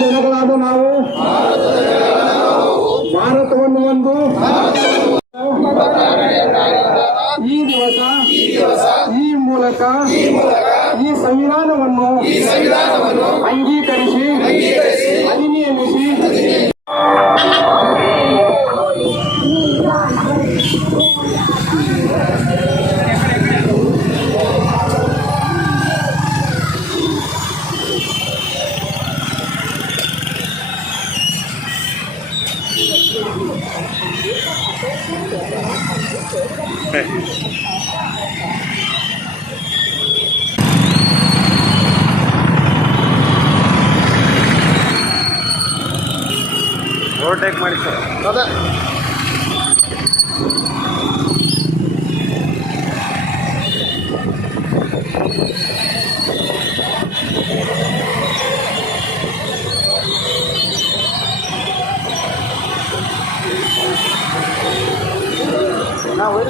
ಜನಗಳಾದ ನಾವು ಭಾರತವನ್ನು ಒಂದು ಈ ದಿವಸ ಈ ಮೂಲಕ ಈ ಸಂವಿಧಾನವನ್ನು ಅಂಗೀಕರಿಸಿ ಅಧಿನಿಯಮಿಸಿ ಓವರ್ಟೇಕ್ ಮಾಡಿ ಸರ್. ಅದೇ ನಾವು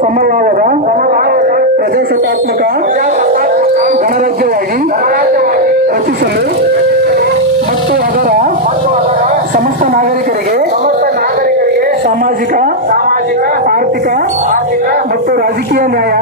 ಸಮವಾದ ಪ್ರಜಾಸತ್ತಾತ್ಮಕ ಗಣರಾಜ್ಯವಾಗಿ ರಚಿಸಲು ಮತ್ತು ಅದರ ಸಮಸ್ತ ನಾಗರಿಕರಿಗೆ ಸಾಮಾಜಿಕ ಆರ್ಥಿಕ ಮತ್ತು ರಾಜಕೀಯ ನ್ಯಾಯ